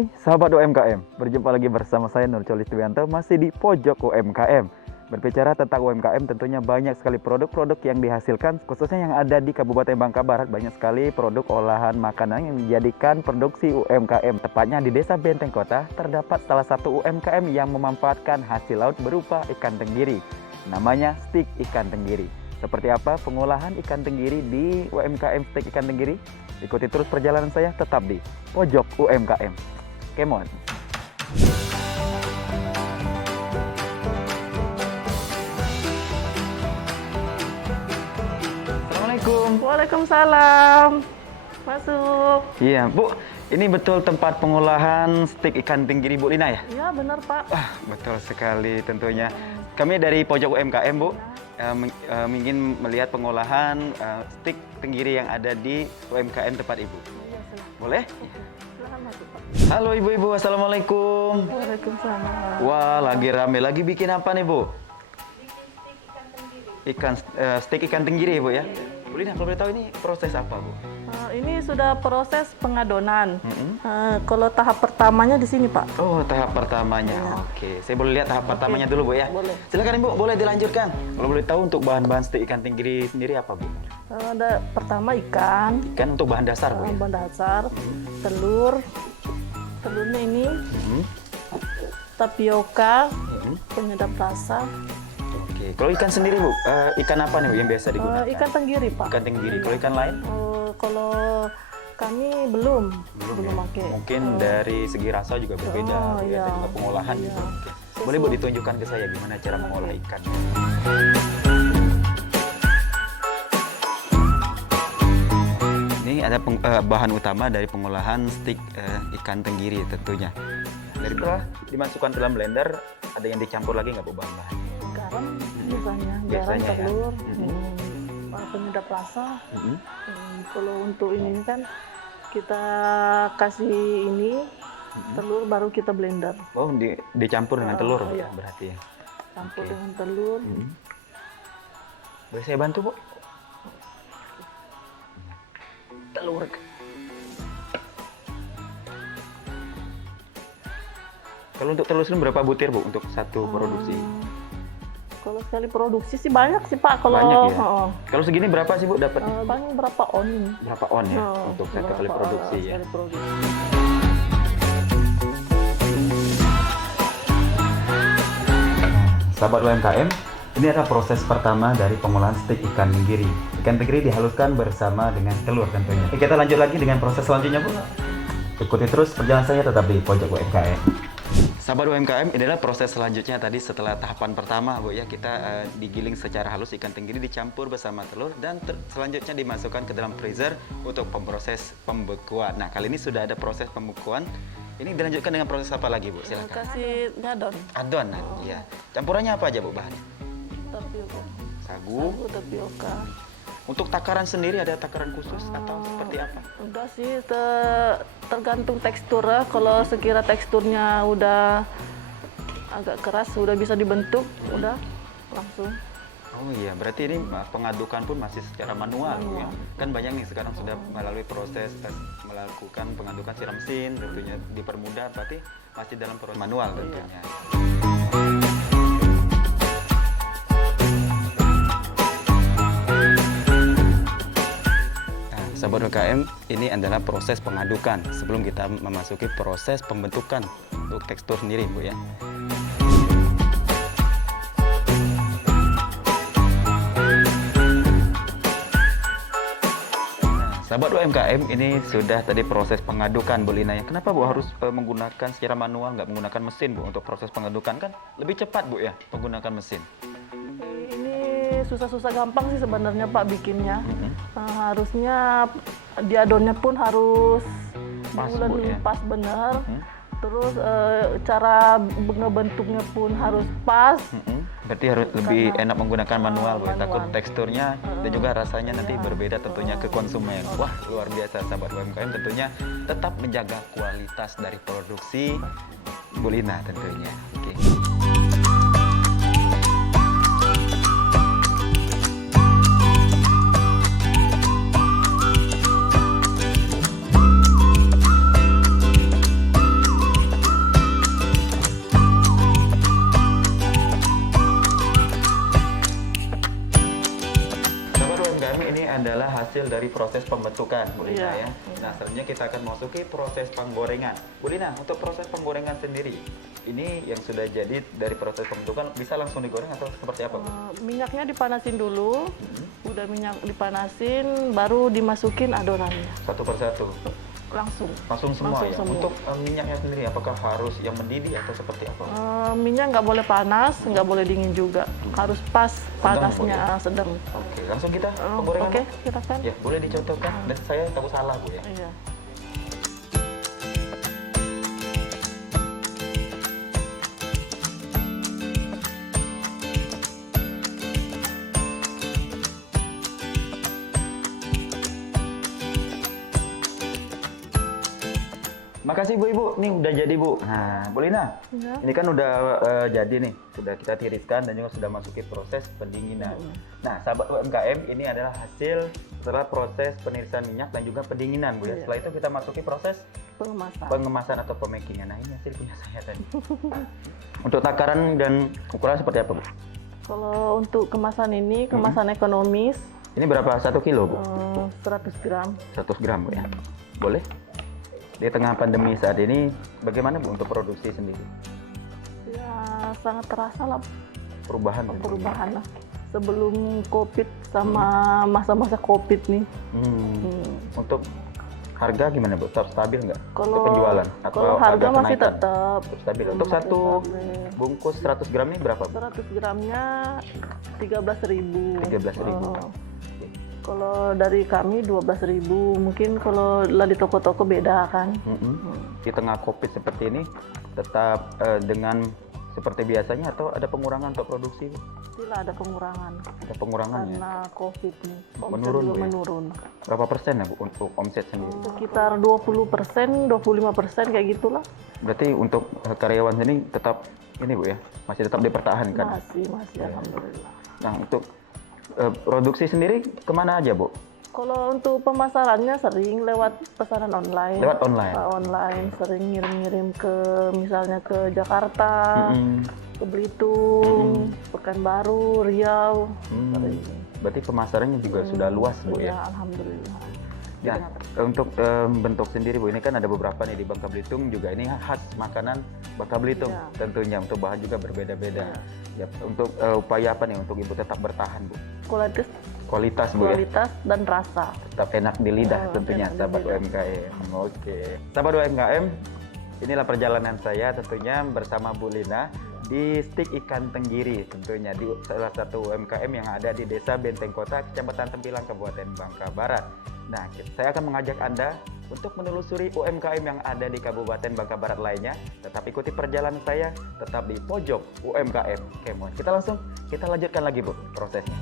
Hai sahabat UMKM, berjumpa lagi bersama saya Nur Colistianto masih di pojok UMKM. Berbicara tentang UMKM tentunya banyak sekali produk-produk yang dihasilkan, khususnya yang ada di Kabupaten Bangka Barat. Banyak sekali produk olahan makanan yang dijadikan produksi UMKM. Tepatnya di Desa Benteng Kota terdapat salah satu UMKM yang memanfaatkan hasil laut berupa ikan tenggiri. Namanya stik ikan tenggiri. Seperti apa pengolahan ikan tenggiri di UMKM stik ikan tenggiri? Ikuti terus perjalanan saya tetap di pojok UMKM. Come on. Assalamualaikum. Waalaikumsalam. Masuk. Iya, Bu. Ini betul tempat pengolahan stik ikan tenggiri Bu Lina ya? Ya benar Pak. Betul sekali tentunya. Kami dari pojok UMKM Bu, ingin melihat pengolahan stik tenggiri yang ada di UMKM tempat Ibu. Iya, silahkan. Boleh? Silahkan masuk Pak. Halo Ibu-Ibu, Assalamualaikum. Waalaikumsalam. Wah, lagi rame. Lagi bikin apa nih Bu? Stik ikan tenggiri Bu ya? Bu Lina, kalau boleh tahu ini proses apa Bu? Ini sudah proses pengadonan. Kalau tahap pertamanya di sini Pak. Oh, tahap pertamanya. Ya. Oke, saya boleh lihat tahap pertamanya dulu Bu ya? Boleh. Silakan Ibu, boleh dilanjutkan. Kalau boleh tahu untuk bahan-bahan stik ikan tenggiri sendiri apa Bu? Ada pertama ikan, Ikan untuk bahan dasar Bu ya? bahan dasar, telur. Telurnya ini tapioka, penyedap rasa. Oke, kalau ikan sendiri Bu, ikan apa nih Bu yang biasa digunakan? Ikan tenggiri Pak. Ikan tenggiri. Kalau ikan lain? Kalau kami belum Ya. pakai. Mungkin dari segi rasa juga berbeda, Oh, Bu, ya, iya. dan juga pengolahan Iya. juga. Oke. Boleh Bu ditunjukkan ke saya gimana cara mengolah ikan? Ini ada bahan utama dari pengolahan stik ikan tenggiri tentunya. Dari bawah dimasukkan ke dalam blender, ada yang dicampur lagi nggak Bu bahan-bahan? Garam biasanya, Biasanya ya. telur, penyedap rasa. Kalau untuk ini kan kita kasih ini telur baru kita blender, Oh, dicampur dengan telur Bu, iya. berarti ya. campur Oke. dengan telur. Boleh saya bantu Bu? Telur. Kalau untuk telur sendiri berapa butir Bu untuk satu produksi? Kalau sekali produksi sih banyak sih Pak. Kalau Banyak ya? Kalau segini berapa sih Bu dapat? paling berapa on ini? Berapa on ya untuk satu kali Berapa, produksi ya? sekali produksi. Sahabat UMKM, ini adalah proses pertama dari pengolahan stik ikan tenggiri. Ikan tenggiri dihaluskan bersama dengan telur tentunya. Oke, kita lanjut lagi dengan proses selanjutnya Bu. Ikuti terus perjalanan saya tetap di pojok UMKM. Sahabat UMKM, ini adalah proses selanjutnya tadi setelah tahapan pertama Bu ya, kita digiling secara halus ikan tenggiri dicampur bersama telur dan selanjutnya dimasukkan ke dalam freezer untuk proses pembekuan. Nah, kali ini sudah ada proses pembekuan. Ini dilanjutkan dengan proses apa lagi Bu? Silakan. Kasih ngadon Adonan, iya. Campurannya apa aja Bu bahan? tapioka. Sagu. Sagu tapioka. Untuk takaran sendiri ada takaran khusus atau seperti apa? Udah sih tergantung teksturnya. Kalau sekira teksturnya udah agak keras, udah bisa dibentuk, udah langsung. Oh iya, berarti ini pengadukan pun masih secara manual Bu ya. Kan banyak nih sekarang sudah melalui proses melakukan pengadukan secara mesin, tentunya dipermudah, berarti masih dalam proses manual tentunya. Nah, sahabat UMKM, ini adalah proses pengadukan sebelum kita memasuki proses pembentukan untuk tekstur sendiri Bu ya. Sahabat UMKM, ini sudah tadi proses pengadukan Bu Lina ya. Kenapa Bu harus menggunakan secara manual, nggak menggunakan mesin Bu untuk proses pengadukan? Kan lebih cepat Bu ya menggunakan mesin. Ini susah-susah gampang sih sebenarnya Pak bikinnya. Harusnya diadonnya pun harus Pas, bulan Bu, ya. pas bener. Terus cara ngebentuknya pun harus pas. Berarti harus lebih enak menggunakan manual Bu ya. Takut manual. teksturnya dan juga rasanya nanti berbeda tentunya ke konsumen. Wah, luar biasa sahabat UMKM, tentunya tetap menjaga kualitas dari produksi Bu Lina tentunya. Oke. adalah hasil dari proses pembentukan, Bu Lina Iya. ya. Nah, selanjutnya kita akan masuki proses penggorengan. Bu Lina, untuk proses penggorengan sendiri, ini yang sudah jadi dari proses pembentukan bisa langsung digoreng atau seperti apa, Bu? Minyaknya dipanasin dulu, udah minyak dipanasin, baru dimasukin adonannya, Satu persatu. langsung. Langsung semua Langsung ya. semua. Untuk minyaknya sendiri, apakah harus yang mendidih atau seperti apa? Minyak nggak boleh panas, nggak boleh dingin juga, harus pas panasnya, sedang. Oke, langsung kita penggorengan. Oke, Bu? silakan. Ya, boleh dicontohkan. Dan saya takut salah, Bu ya. Iya. Makasih Bu Ibu, nih udah jadi Bu. Nah, Bu Lina, Ya. ini kan udah jadi nih, sudah kita tiriskan dan juga sudah masuki proses pendinginan. Nah, sahabat UMKM, ini adalah hasil setelah proses penirisan minyak dan juga pendinginan Bu ya. Iya. Setelah itu kita masuki proses Pengemasan. pengemasan atau pemakingan. Nah, ini hasil punya saya tadi. Untuk takaran dan ukuran seperti apa Bu? Kalau untuk kemasan ini, kemasan ekonomis, Ini berapa? 1 kilo Bu? 100 gram. 100 gram Bu ya. Boleh? Di tengah pandemi saat ini, bagaimana Bu untuk produksi sendiri? Ya, sangat terasa lah Perubahan tentunya. perubahan lah. Sebelum COVID sama masa-masa COVID nih. Untuk harga gimana Bu? Tetap stabil nggak? Untuk Kalau penjualan? kalau harga masih kenaikan? tetap Tetap stabil. Untuk masih satu stabil. bungkus 100 gram ini berapa Bu? 100 gramnya 13.000. 13.000. Kalau dari kami 12.000. Mungkin kalau lah di toko-toko beda kan. Di tengah COVID seperti ini, tetap dengan seperti biasanya atau ada pengurangan untuk produksi? Pastilah ada pengurangan Ada pengurangan ya? karena COVID nih. Omset Menurun, juga Bu, ya? menurun. Berapa persen ya Bu untuk omset sendiri? Sekitar 20%, 25% kayak gitulah. Berarti untuk karyawan sini tetap ini Bu ya, masih tetap dipertahankan. Masih alhamdulillah. Nah, untuk produksi sendiri kemana aja Bu? Kalau untuk pemasarannya sering lewat pesanan online. Lewat online? Online sering ngirim-ngirim ke misalnya ke Jakarta, ke Belitung, Pekanbaru, Riau. Sering. Berarti pemasarannya juga sudah luas Bu ya? Ya, alhamdulillah. Nah, untuk bentuk sendiri Bu, ini kan ada beberapa nih di Bangka Belitung juga ini khas makanan Bangka Belitung Iya. tentunya, untuk bahan juga berbeda-beda. Ya, untuk upaya apa nih untuk Ibu tetap bertahan Bu? Kualitas Bu ya? Kualitas dan rasa. Tetap enak di lidah tentunya enak di sahabat lidah. UMKM. Oke. Sahabat UMKM, inilah perjalanan saya tentunya bersama Bu Lina di Stik Ikan Tenggiri tentunya di salah satu UMKM yang ada di Desa Benteng Kota, Kecamatan Tempilang, Kabupaten Bangka Barat. Nah, saya akan mengajak Anda untuk menelusuri UMKM yang ada di Kabupaten Bangka Barat lainnya. Tetap ikuti perjalanan saya, tetap di pojok UMKM Kemon. Kita lanjutkan lagi Bu prosesnya.